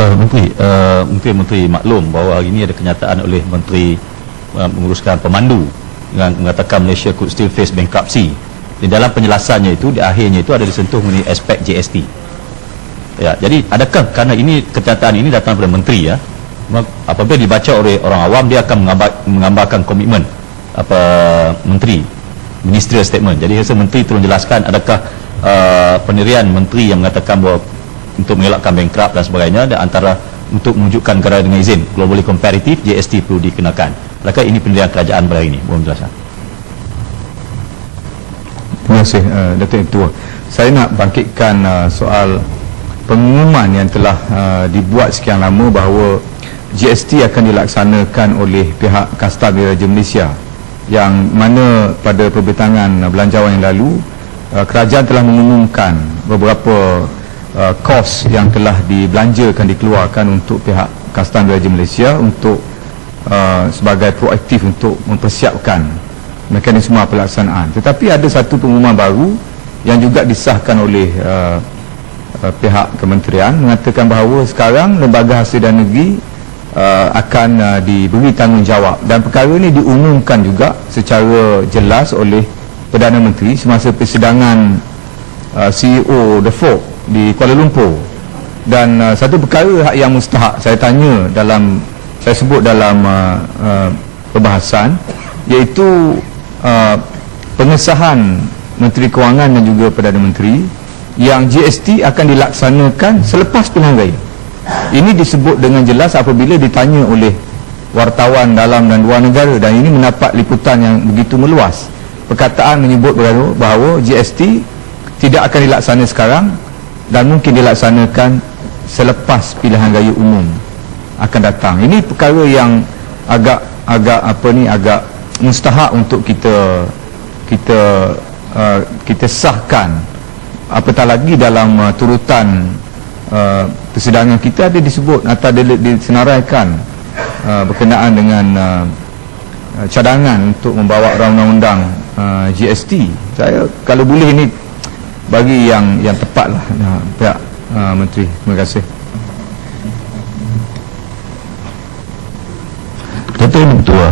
Menteri maklum bahawa hari ini ada kenyataan oleh Menteri menguruskan pemandu yang mengatakan Malaysia could still face bankruptcy. Di dalam penjelasannya itu, di akhirnya itu ada disentuh mengenai aspek GST. Ya, jadi adakah kerana ini kenyataan ini datang daripada Menteri, ya, apabila dibaca oleh orang awam dia akan menggambarkan komitmen Menteri, ministerial statement. Jadi rasa Menteri tolong jelaskan adakah pendirian Menteri yang mengatakan bahawa untuk mengelakkan bankrupt dan sebagainya, dan antara untuk menunjukkan negara dengan izin globally comparative, GST perlu dikenakan. Adakah ini pendirian kerajaan pada hari ini? Mohon penjelasan. Terima kasih Datuk Ketua. Saya nak bangkitkan soal pengumuman yang telah dibuat sekian lama bahawa GST akan dilaksanakan oleh pihak Kasta Diraja Malaysia, yang mana pada perbincangan belanjawan yang lalu kerajaan telah mengumumkan beberapa kos yang telah dibelanjakan, dikeluarkan untuk pihak Kasta Diraja Malaysia untuk sebagai proaktif untuk mempersiapkan mekanisme pelaksanaan. Tetapi ada satu pengumuman baru yang juga disahkan oleh pihak kementerian, mengatakan bahawa sekarang lembaga hasil dan negeri akan diberi tanggungjawab, dan perkara ini diumumkan juga secara jelas oleh Perdana Menteri semasa persidangan CEO The Fork di Kuala Lumpur. Dan satu perkara yang mustahak saya sebut dalam perbahasan, iaitu pengesahan Menteri Kewangan dan juga Perdana Menteri yang GST akan dilaksanakan selepas pilihan raya. Ini disebut dengan jelas apabila ditanya oleh wartawan dalam dan luar negara, dan ini mendapat liputan yang begitu meluas. Perkataan menyebut bahawa GST tidak akan dilaksanakan sekarang dan mungkin dilaksanakan selepas pilihan raya umum akan datang. Ini perkara yang agak mustahak untuk kita sahkan. Apatah lagi dalam turutan persidangan kita ada disebut atau disenaraikan berkenaan dengan cadangan untuk membawa undang-undang GST. Saya kalau boleh ini bagi yang tepatlah pihak Menteri. Terima kasih. Datuk Ketua,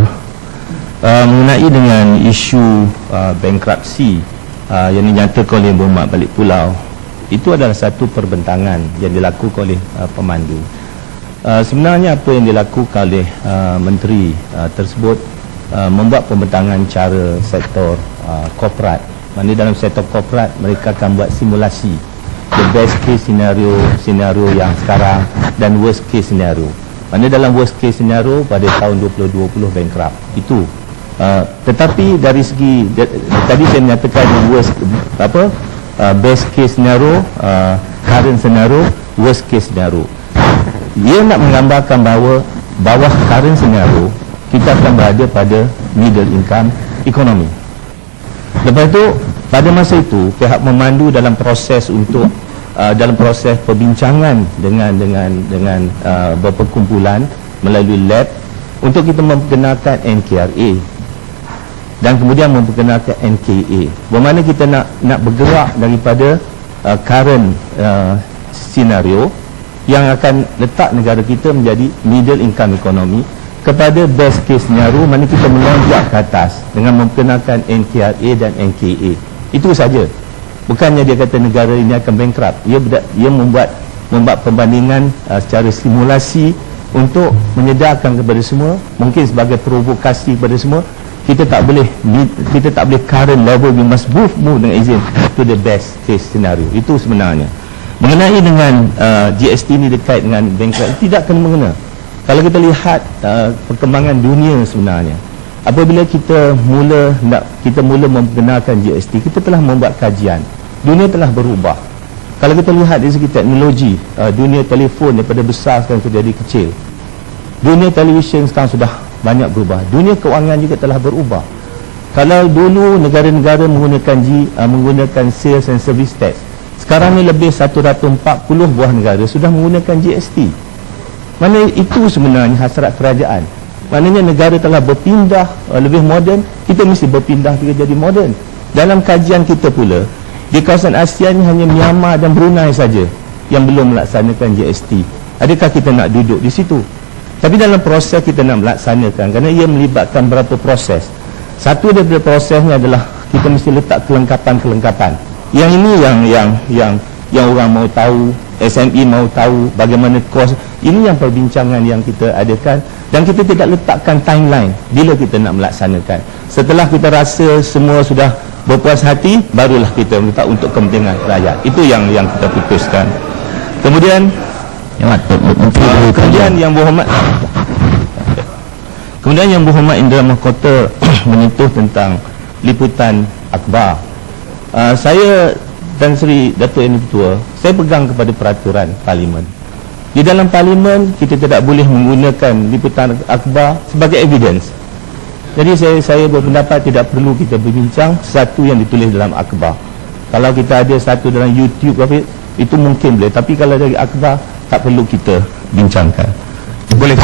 mengenai dengan isu bankruptcy yang dinyatakan oleh Berhormat Balik Pulau, itu adalah satu perbentangan yang dilakukan oleh pemandu. Sebenarnya apa yang dilakukan oleh menteri tersebut membuat pembentangan cara sektor korporat. Mana dalam sektor korporat mereka akan buat simulasi the best case scenario yang sekarang dan worst case scenario. Mana dalam worst case scenario pada tahun 2020 bankrupt. Itu tetapi dari segi tadi saya menyatakan best case scenario, current scenario, worst case scenario. Dia nak menggambarkan bahawa bawah current scenario kita akan berada pada middle income economy. Lepas itu pada masa itu pihak memandu dalam proses untuk dalam proses perbincangan dengan berperkumpulan melalui lab untuk kita memperkenalkan NKRA dan kemudian memperkenalkan NKA. Bermakna kita nak bergerak daripada current scenario yang akan letak negara kita menjadi middle income economy kepada best case scenario, mana kita melonjak ke atas dengan memperkenalkan NKRA dan NKA. Itu saja. Bukannya dia kata negara ini akan bankrupt. Dia membuat perbandingan secara simulasi untuk menyedarkan kepada semua, mungkin sebagai provokasi kepada semua. Kita tak boleh current level, we must move dengan izin to the best case scenario. Itu sebenarnya. Mengenai dengan GST ini dekat dengan bankrupt, tidak kena mengena. Kalau kita lihat perkembangan dunia sebenarnya, apabila kita mula memperkenalkan GST, kita telah membuat kajian. Dunia telah berubah. Kalau kita lihat dari segi teknologi, dunia telefon daripada besar sekarang jadi kecil. Dunia televisyen sekarang sudah banyak berubah. Dunia kewangan juga telah berubah. Kalau dulu negara-negara menggunakan sales and service tax, sekarang ni lebih 140 buah negara sudah menggunakan GST. Mana itu sebenarnya hasrat kerajaan. Maknanya negara telah berpindah lebih moden, kita mesti berpindah juga jadi moden. Dalam kajian kita pula, di kawasan ASEAN hanya Myanmar dan Brunei saja yang belum melaksanakan GST. adakah kita nak duduk di situ? Tapi dalam proses kita nak melaksanakan, kerana ia melibatkan berapa proses. Satu daripada prosesnya adalah kita mesti letak kelengkapan-kelengkapan. Yang ini yang orang mau tahu, SME mau tahu bagaimana kos. Ini yang perbincangan yang kita adakan, dan kita tidak letakkan timeline bila kita nak melaksanakan. Setelah kita rasa semua sudah berpuas hati, barulah kita letak untuk kepentingan rakyat. Itu yang kita putuskan. Kemudian Yang berhormat Indra Mahkota menyentuh tentang liputan akhbar. Saya dan Seri Datuk Yang Ketua, saya pegang kepada peraturan Parlimen. Di dalam Parlimen kita tidak boleh menggunakan liputan akhbar sebagai evidence. Jadi saya berpendapat tidak perlu kita berbincang sesuatu yang ditulis dalam akhbar. Kalau kita ada satu dalam YouTube itu mungkin boleh, tapi kalau dari akhbar tak perlu kita bincangkan. Boleh